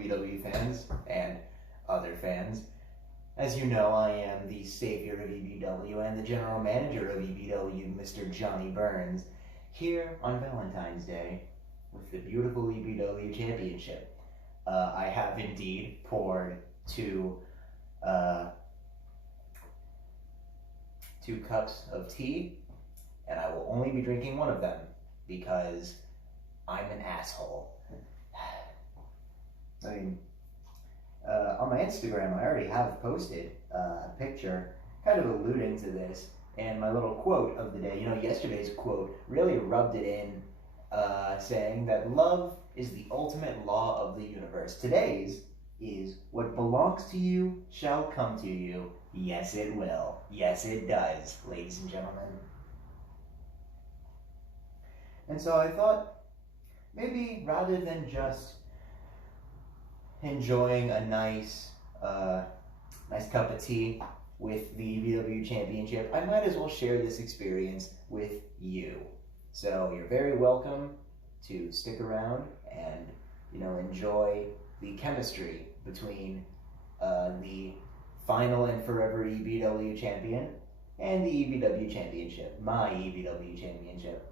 EBW fans and other fans. As you know, I am the savior of EBW and the general manager of EBW, Mr. Johnny Burns, here on Valentine's Day with the beautiful EBW Championship. I have indeed poured two cups of tea, and I will only be drinking one of them because I'm an asshole. I mean, on my Instagram, I already have posted a picture kind of alluding to this, and my little quote of the day, yesterday's quote really rubbed it in, saying that love is the ultimate law of the universe. Today's is what belongs to you shall come to you. Yes, it will. Yes, it does, ladies and gentlemen. And so I thought, maybe rather than just enjoying a nice cup of tea with the EBW Championship, I might as well share this experience with you. So you're very welcome to stick around and, enjoy the chemistry between the final and forever EBW champion and the EBW Championship, my EBW Championship.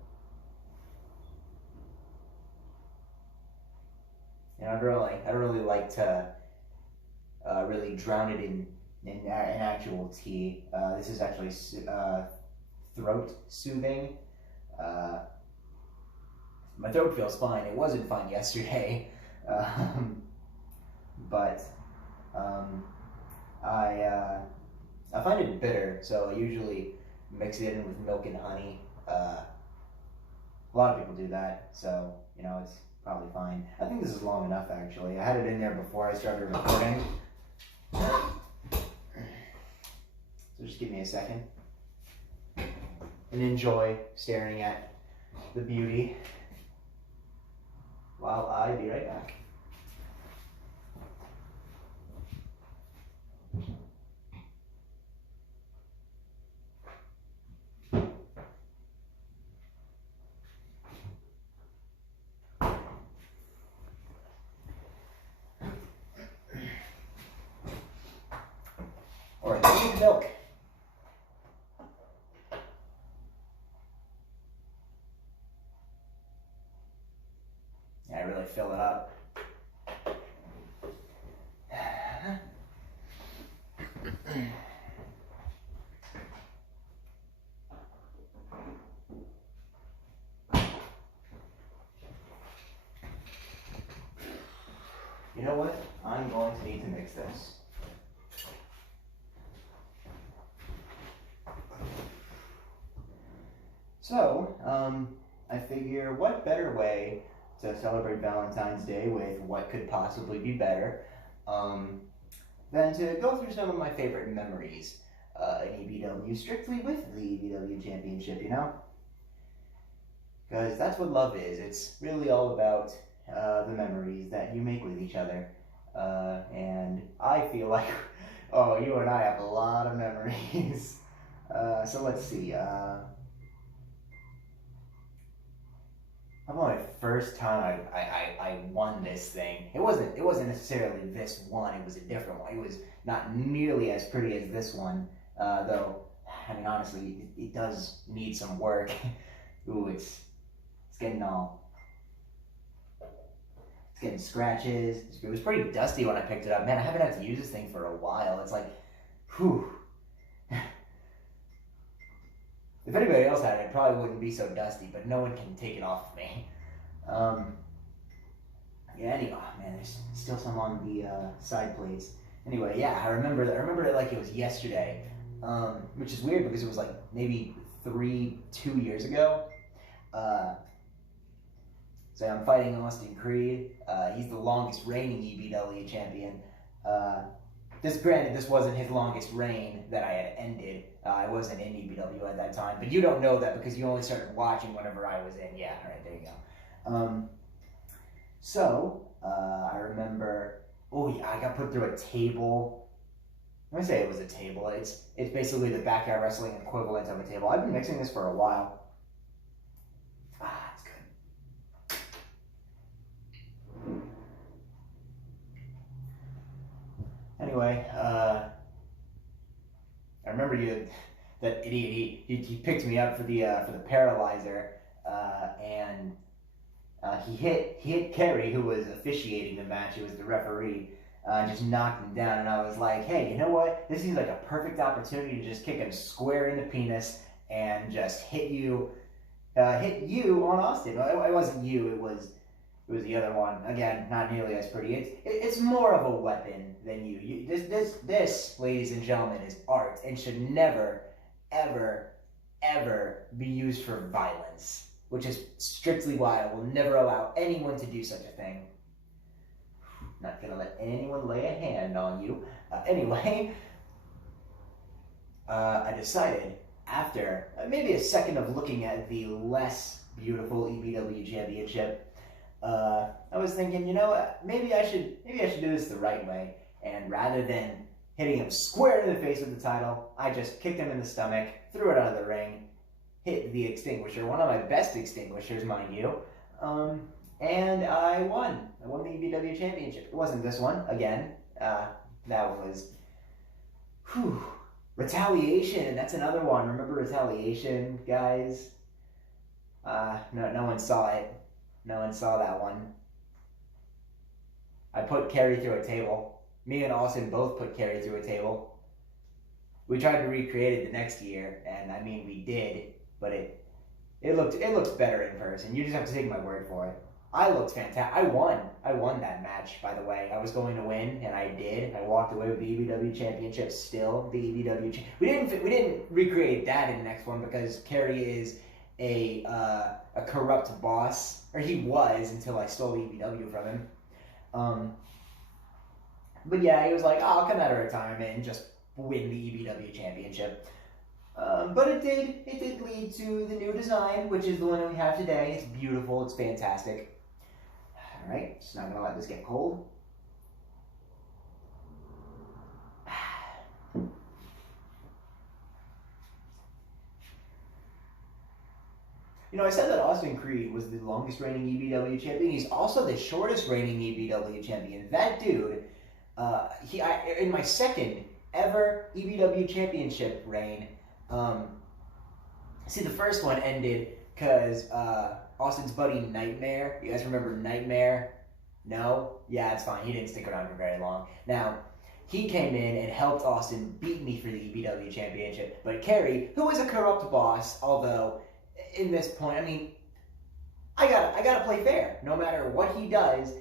I don't really like to really drown it in actual tea. This is actually throat soothing. My throat feels fine. It wasn't fine yesterday, but I find it bitter, so I usually mix it in with milk and honey. A lot of people do that, so it's probably fine. I think this is long enough, actually. I had it in there before I started recording. So just give me a second and enjoy staring at the beauty while I be right back. Or milk. Yeah, I really fill it up. You know what? I'm going to need to mix this. So, I figure what better way to celebrate Valentine's Day with what could possibly be better than to go through some of my favorite memories in EBW, strictly with the EBW Championship, Because that's what love is. It's really all about the memories that you make with each other. And I feel like, you and I have a lot of memories. So let's see. How about my first time I won this thing? It wasn't necessarily this one. It was a different one. It was not nearly as pretty as this one, though. I mean, honestly, it does need some work. Ooh, it's getting it's getting scratches. It was pretty dusty when I picked it up. Man, I haven't had to use this thing for a while. It's like, whew. If anybody else had it, it probably wouldn't be so dusty, but no one can take it off of me. Anyway, man, there's still some on the side plates. Anyway, yeah, I remember it like it was yesterday, which is weird because it was like maybe 2 years ago. So I'm fighting Austin Creed. He's the longest reigning EBW champion. Granted, this wasn't his longest reign that I had ended. I wasn't in EBW at that time, but you don't know that because you only started watching whenever I was in. Yeah, all right, there you go. I remember, I got put through a table. When I say it was a table, it's basically the backyard wrestling equivalent of a table. I've been mixing this for a while. It's good. Anyway, I remember that idiot. He picked me up for the paralyzer, and he hit Kerry, who was officiating the match. He was the referee. Just knocked him down, and I was like, hey, you know what? This seems like a perfect opportunity to just kick him square in the penis and just hit you on Austin. It wasn't you. It was the other one. Again, not nearly as pretty. It's more of a weapon than you. This, ladies and gentlemen, is art and should never, ever, ever be used for violence, which is strictly why I will never allow anyone to do such a thing. Not gonna let anyone lay a hand on you. Anyway, I decided after maybe a second of looking at the less beautiful EBW championship, I was thinking, you know, maybe I should do this the right way. And rather than hitting him square in the face with the title, I just kicked him in the stomach, threw it out of the ring, hit the extinguisher, one of my best extinguishers, mind you. And I won. I won the EBW championship. It wasn't this one, again. That was... Whew. Retaliation, that's another one. Remember Retaliation, guys? No one saw it. No one saw that one. I put Kerry through a table. Me and Austin both put Kerry through a table. We tried to recreate it the next year, and I mean, we did, but it looks better in person. You just have to take my word for it. I looked fantastic. I won that match, by the way. I was going to win, and I did. I walked away with the EBW championship still. The EBW we didn't recreate that in the next one because Kerry is a corrupt boss, or he was until I stole the EBW from him. But yeah, he was like, oh, I'll come out of retirement and just win the EBW championship. But it did lead to the new design, which is the one that we have today. It's beautiful. It's fantastic. All right, just not going to let this get cold. You know, I said that Austin Creed was the longest reigning EBW champion. He's also the shortest reigning EBW champion. That dude, in my second ever EBW championship reign, see, the first one ended because Austin's buddy Nightmare, you guys remember Nightmare? No? Yeah, it's fine. He didn't stick around for very long. Now, he came in and helped Austin beat me for the EBW championship. But Kerry, who was a corrupt boss, although in this point, I mean, I gotta play fair. No matter what he does,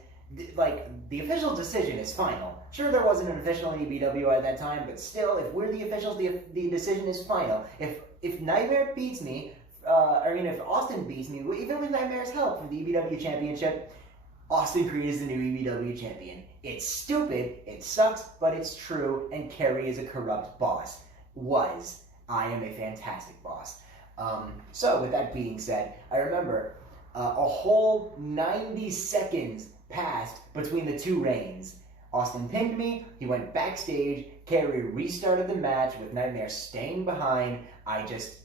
like, the official decision is final. Sure, there wasn't an official in EBW at that time, but still, if we're the officials, the decision is final. If Nightmare beats me, if Austin beats me, even with Nightmare's help for the EBW championship, Austin Creed is the new EBW champion. It's stupid, it sucks, but it's true, and Kerry is a corrupt boss. I am a fantastic boss. So, with that being said, I remember a whole 90 seconds passed between the two reigns. Austin pinned me, he went backstage, Kerry restarted the match with Nightmare staying behind. I just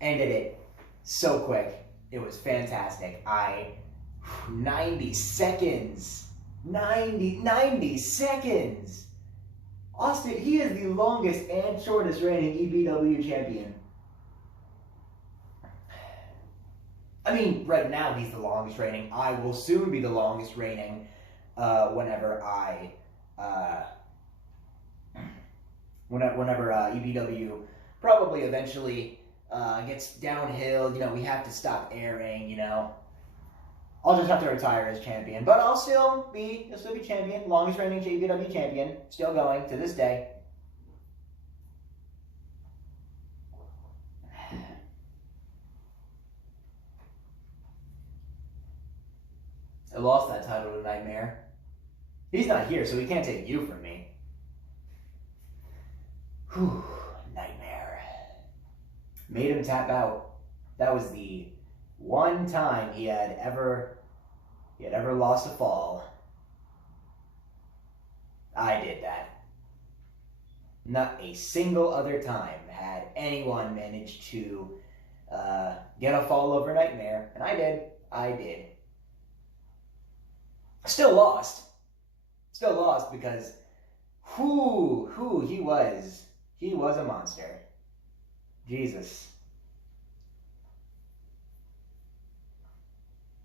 ended it so quick. It was fantastic. 90 seconds. 90 seconds. Austin, he is the longest and shortest reigning EBW champion. I mean, right now he's the longest reigning. I will soon be the longest reigning whenever EBW probably eventually gets downhill. You know, we have to stop airing, you know. I'll just have to retire as champion. But I'll still be champion. Longest reigning EBW champion. Still going to this day. I lost that title to Nightmare. He's not here, so he can't take you from me. Whew, Nightmare. Made him tap out. That was the one time he had ever lost a fall. I did that. Not a single other time had anyone managed to get a fall over Nightmare, and I did. Still lost because he was a monster. Jesus.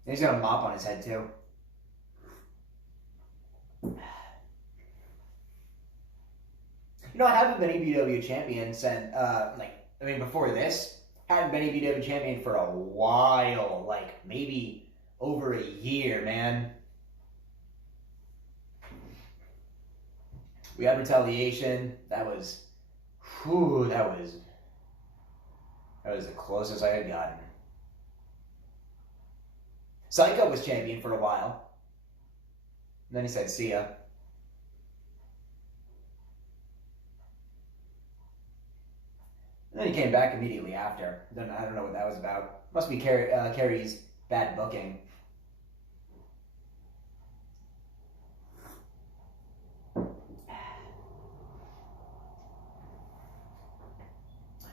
And he's got a mop on his head too. You know, I haven't been EBW champion since, before this, hadn't been EBW champion for a while, like maybe over a year, man. We had Retaliation. That was the closest I had gotten. Psycho was champion for a while. And then he said, see ya. And then he came back immediately after. I don't know what that was about. Must be Kerry's bad booking.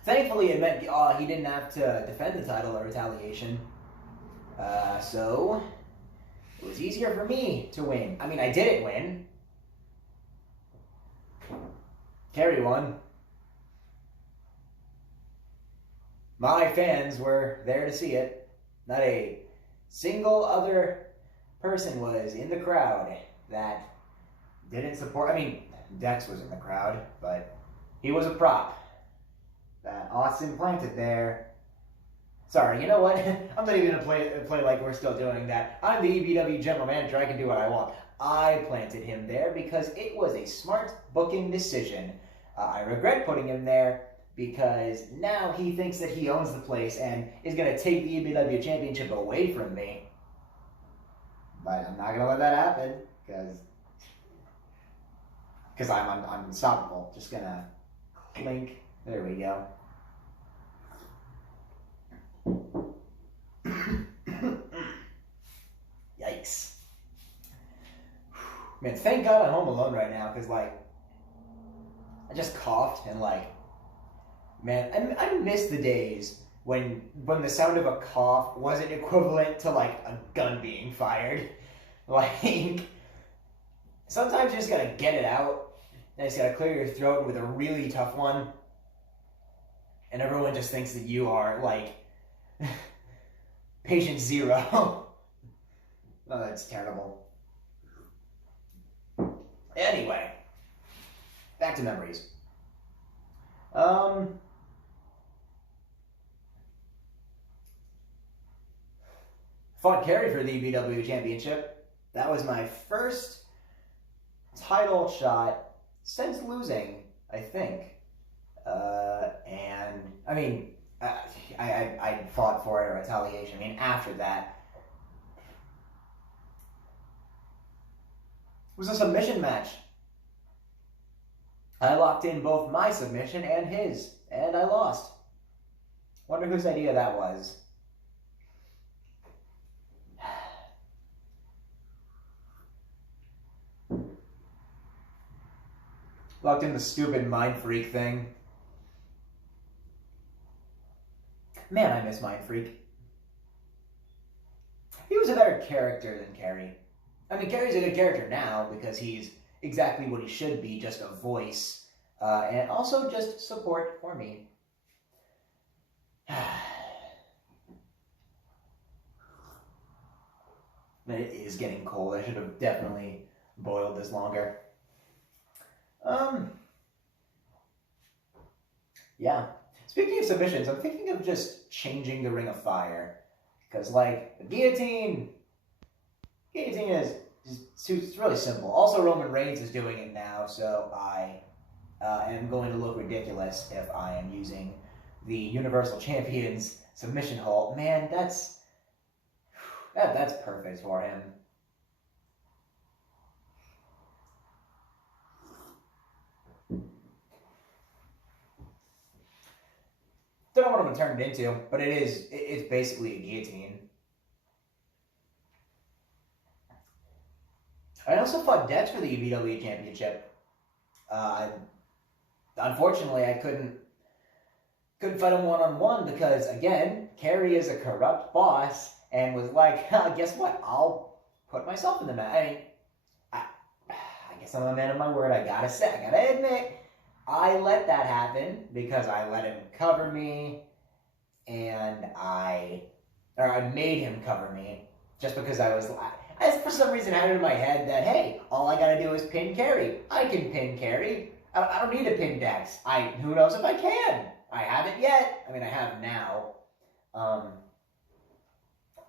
Thankfully, it meant he didn't have to defend the title or Retaliation. So it was easier for me to win. I mean, I didn't win. Kerry won. My fans were there to see it. Not a single other person was in the crowd that didn't support. I mean, Dex was in the crowd, but he was a prop that Austin planted there. Sorry, you know what? I'm not even going to play like we're still doing that. I'm the EBW general manager. I can do what I want. I planted him there because it was a smart booking decision. I regret putting him there because now he thinks that he owns the place and is going to take the EBW championship away from me. But I'm not going to let that happen because I'm unstoppable. Just going to clink. There we go. Yikes. Man, thank God I'm home alone right now because, I just coughed and, man, I miss the days when the sound of a cough wasn't equivalent to, a gun being fired. Sometimes you just gotta get it out. And you just gotta clear your throat with a really tough one. And everyone just thinks that you are, patient zero. Oh, that's terrible. Anyway, back to memories. Fought Kerry for the EBW championship. That was my first title shot since losing, I think. And I mean, I fought for it or Retaliation. I mean, after that, it was a submission match. I locked in both my submission and his, and I lost. Wonder whose idea that was. Locked in the stupid Mind Freak thing. Man, I miss Mind Freak. He was a better character than Kerry. I mean, Kerry's a good character now because he's exactly what he should be, just a voice. And also just support for me. Man, it is getting cold. I should have definitely boiled this longer. Yeah. Speaking of submissions, I'm thinking of just changing the Ring of Fire. Because, the guillotine is it's really simple. Also, Roman Reigns is doing it now, so I am going to look ridiculous if I am using the Universal Champion's submission hold. Man, that's perfect for him. Don't know what I'm going to turn it into, but it's basically a guillotine. I also fought Dex for the EBW championship. Unfortunately, I couldn't fight him one-on-one because, again, Kerry is a corrupt boss and was like, guess what? I'll put myself in the match. I guess I'm a man of my word. I gotta say, I gotta admit, I let that happen because I let him cover me, and I made him cover me just because for some reason had it in my head that, hey, all I gotta do is pin carry. I can pin carry. I don't need to pin Dex. Who knows if I can? I haven't yet. I mean, I have now.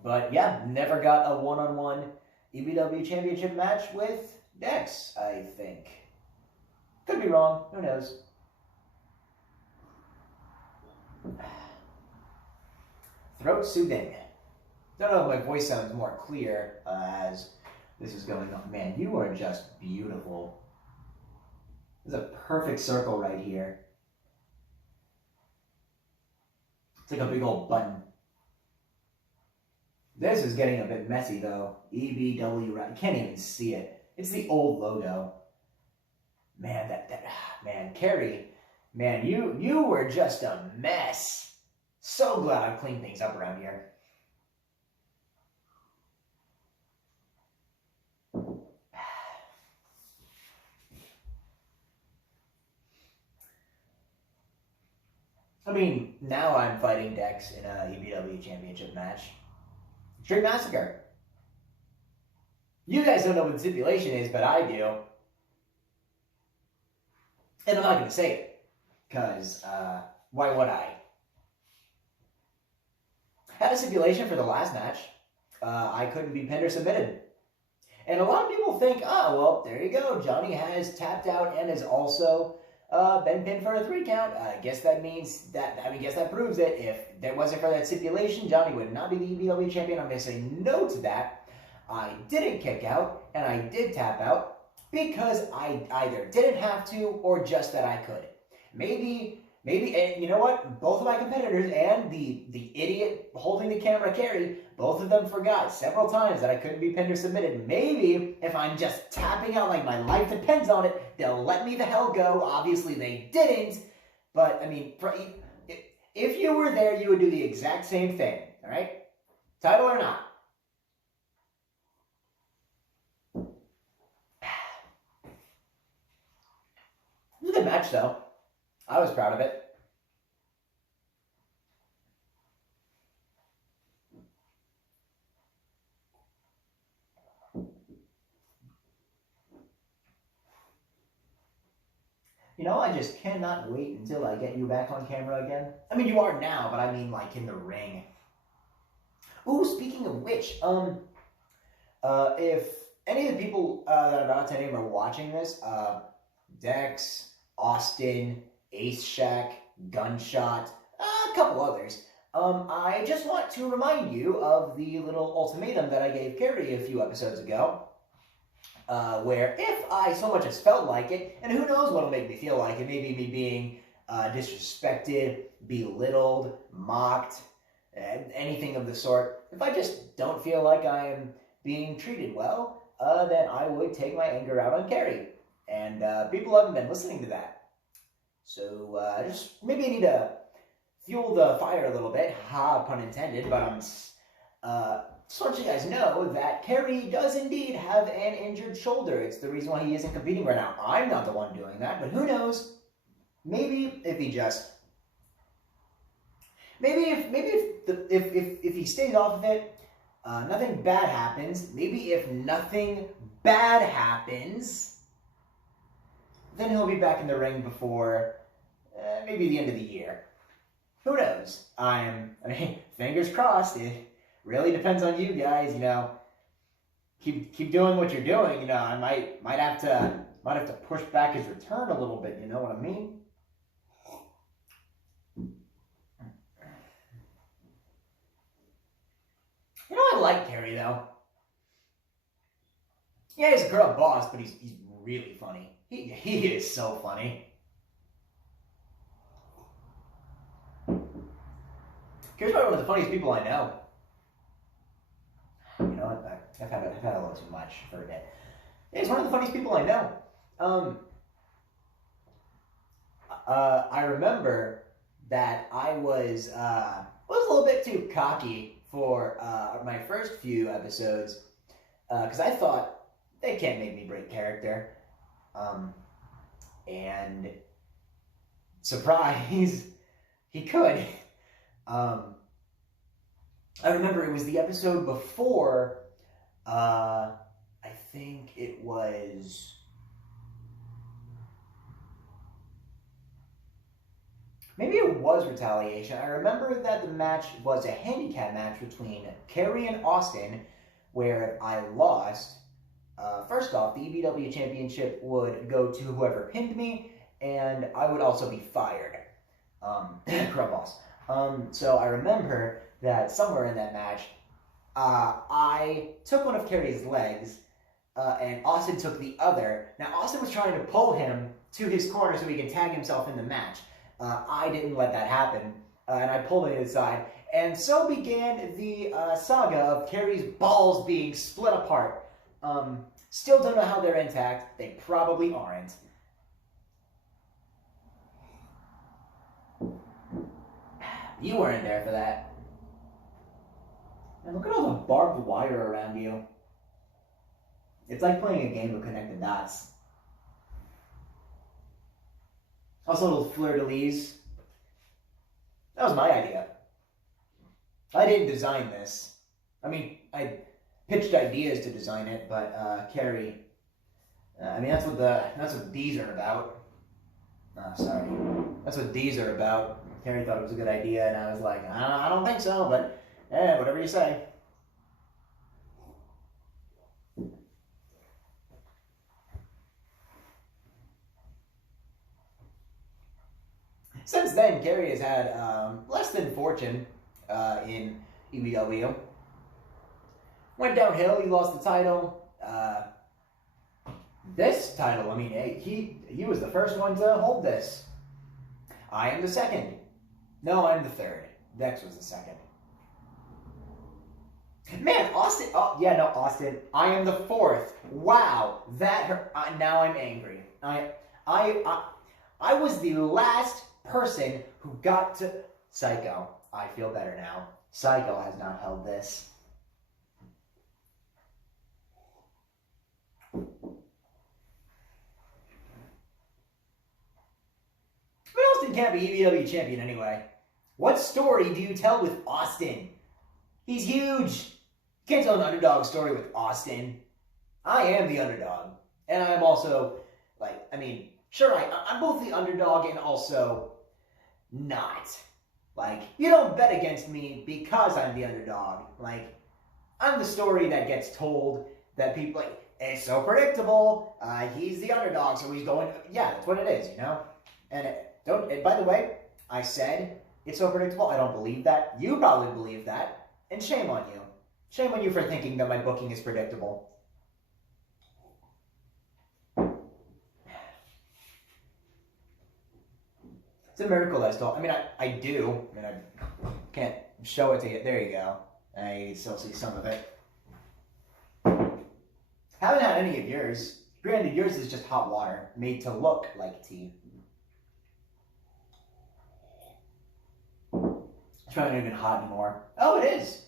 But yeah, never got a one-on-one EBW championship match with Dex, I think. Could be wrong. Who knows? Throat soothing. Don't know if my voice sounds more clear as this is going on. Man, you are just beautiful. There's a perfect circle right here. It's like a big old button. This is getting a bit messy though. EBW, I can't even see it. It's the old logo. Man, man, Carrie, man, you were just a mess. So glad I've cleaned things up around here. I mean, now I'm fighting Dex in a EBW championship match. Extreme Massacre. You guys don't know what the stipulation is, but I do. And I'm not going to say it, because why would I? Had a stipulation for the last match. I couldn't be pinned or submitted. And a lot of people think, oh, well, there you go. Johnny has tapped out and has also been pinned for a 3 count. I guess that means that, guess that proves it. If there wasn't for that stipulation, Johnny would not be the EBW champion. I'm going to say no to that. I didn't kick out, and I did tap out because I either didn't have to or just that I could. Maybe, and you know what? Both of my competitors and the idiot holding the camera, Carrie, both of them forgot several times that I couldn't be pinned or submitted. Maybe if I'm just tapping out like my life depends on it, they'll let me the hell go. Obviously they didn't, but I mean, if you were there, you would do the exact same thing, all right? Title or not. It was a good match though. I was proud of it. You know, I just cannot wait until I get you back on camera again. I mean, you are now, but I mean like in the ring. Ooh, speaking of which, if any of the people that I'm about to name are watching this, Dex, Austin, Ace Shack, Gunshot, a couple others, I just want to remind you of the little ultimatum that I gave Carrie a few episodes ago. Where if I so much as felt like it, and who knows what'll make me feel like it, maybe me being disrespected, belittled, mocked, anything of the sort, if I just don't feel like I am being treated well, then I would take my anger out on Carrie. And people haven't been listening to that. So just maybe I need to fuel the fire a little bit, pun intended, but I'm just want you guys know that Carrie does indeed have an injured shoulder. It's the reason why he isn't competing right now. I'm not the one doing that, but who knows? Maybe if he just, if he stays off of it, nothing bad happens. Maybe if nothing bad happens, then he'll be back in the ring before maybe the end of the year. Who knows? I mean, fingers crossed. It really depends on you guys, you know. Keep doing what you're doing, you know. I might have to push back his return a little bit, you know what I mean? You know, I like Carrie though. Yeah, he's a girl boss, but he's really funny. He is so funny. Carrie's probably one of the funniest people I know. You know what? I've had a little too much for a bit. He's one of the funniest people I know. I remember that I was a little bit too cocky for my first few episodes because I thought they can't make me break character. And surprise, he could. I remember it was the episode before, I think it was... Maybe it was Retaliation. I remember that the match was a handicap match between Kerry and Austin, where I lost. First off, the EBW Championship would go to whoever pinned me, and I would also be fired. Crub boss. So I remember that somewhere in that match, I took one of Kerry's legs, and Austin took the other. Now, Austin was trying to pull him to his corner so he could tag himself in the match. I didn't let that happen, and I pulled him aside. And so began the saga of Kerry's balls being split apart. Still don't know how they're intact. They probably aren't. You weren't there for that. And look at all the barbed wire around you. It's like playing a game of connect the dots. Also, a little fleur-de-lis. That was my idea. I didn't design this. I mean, I pitched ideas to design it, but Kerry. I mean, that's what these are about. Sorry, that's what these are about. Kerry thought it was a good idea, and I was like, I don't think so, but whatever you say. Since then, Kerry has had less than fortune in EBW. Went downhill. He lost the title. This title, I mean, he was the first one to hold this. I am the second. No, I'm the third. Dex was the second. Man, Austin. Oh, yeah, no, Austin. I am the fourth. Wow, that hurt. Now I'm angry. I was the last person who got to Psycho. I feel better now. Psycho has not held this. But Austin can't be EBW champion anyway. What story do you tell with Austin? He's huge. You can't tell an underdog story with Austin. I am the underdog. And I'm also, like, I mean, sure, I'm both the underdog and also not. Like, you don't bet against me because I'm the underdog. Like, I'm the story that gets told that people, like, it's so predictable. He's the underdog, so he's going, yeah, that's what it is, you know? And by the way, I said it's so predictable. I don't believe that. You probably believe that. And shame on you. Shame on you for thinking that my booking is predictable. It's a miracle I still, I mean, I do. I mean, I can't show it to you. There you go. I still see some of it. Haven't had any of yours. Granted, yours is just hot water made to look like tea. It's probably not even hot anymore. Oh, it is.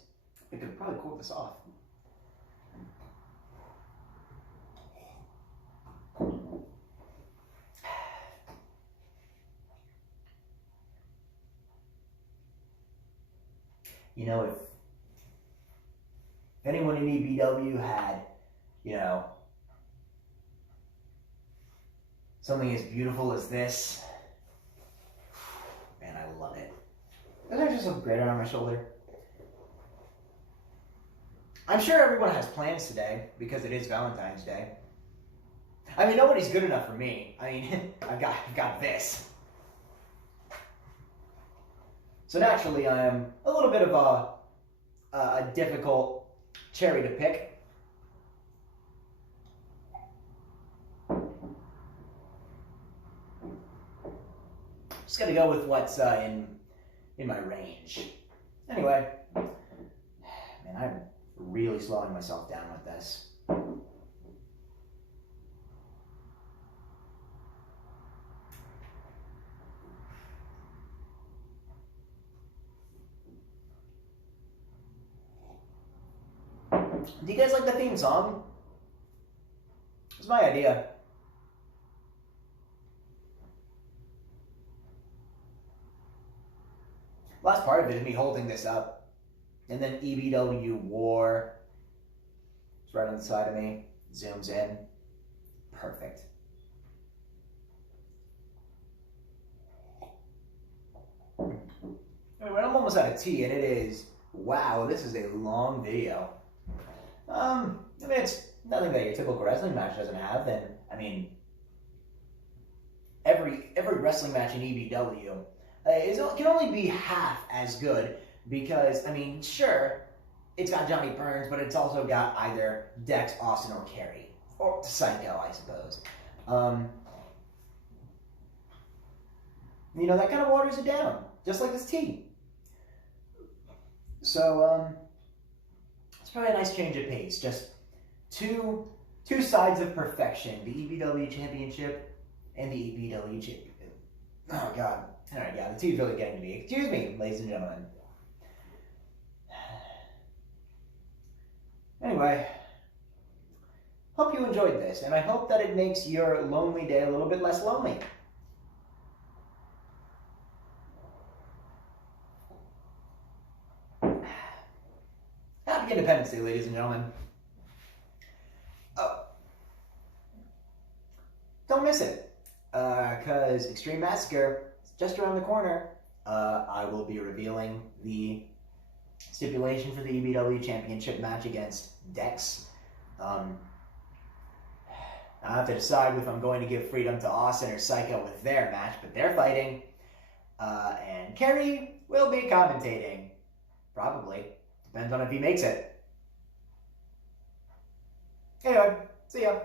I could probably cool this off. You know, if anyone in EBW had, you know, something as beautiful as this, man, I love it. Doesn't it just look great on my shoulder? I'm sure everyone has plans today because it is Valentine's Day. I mean, nobody's good enough for me. I mean, I've got this. So naturally, I am a little bit of a difficult cherry to pick. Just gotta go with what's in my range. Anyway, man, I'm really slowing myself down with this. Do you guys like the theme song? It was my idea. last part of it is me holding this up. And then EBW War. It's right on the side of me. Zooms in. Perfect. Anyway, I'm almost out of tea, and it is, wow, this is a long video. I mean, it's nothing that your typical wrestling match doesn't have, and, I mean, every wrestling match in EBW can only be half as good, because, I mean, sure, it's got Johnny Burns, but it's also got either Dex, Austin, or Kerry, or Psycho, I suppose. You know, that kind of waters it down, just like this tea. So, it's probably a nice change of pace. Just two sides of perfection: the EBW Championship and the EBW Championship. Oh God! All right, yeah, the tea's really getting to me. Excuse me, ladies and gentlemen. Anyway, hope you enjoyed this, and I hope that it makes your lonely day a little bit less lonely. Happy Independence Day, ladies and gentlemen. Oh, don't miss it, because Extreme Massacre is just around the corner. I will be revealing the stipulation for the EBW Championship match against Dex. I have to decide if I'm going to give freedom to Austin or Psycho with their match, but they're fighting. And Kerry will be commentating. Probably. Depends on if he makes it. Anyway, see ya.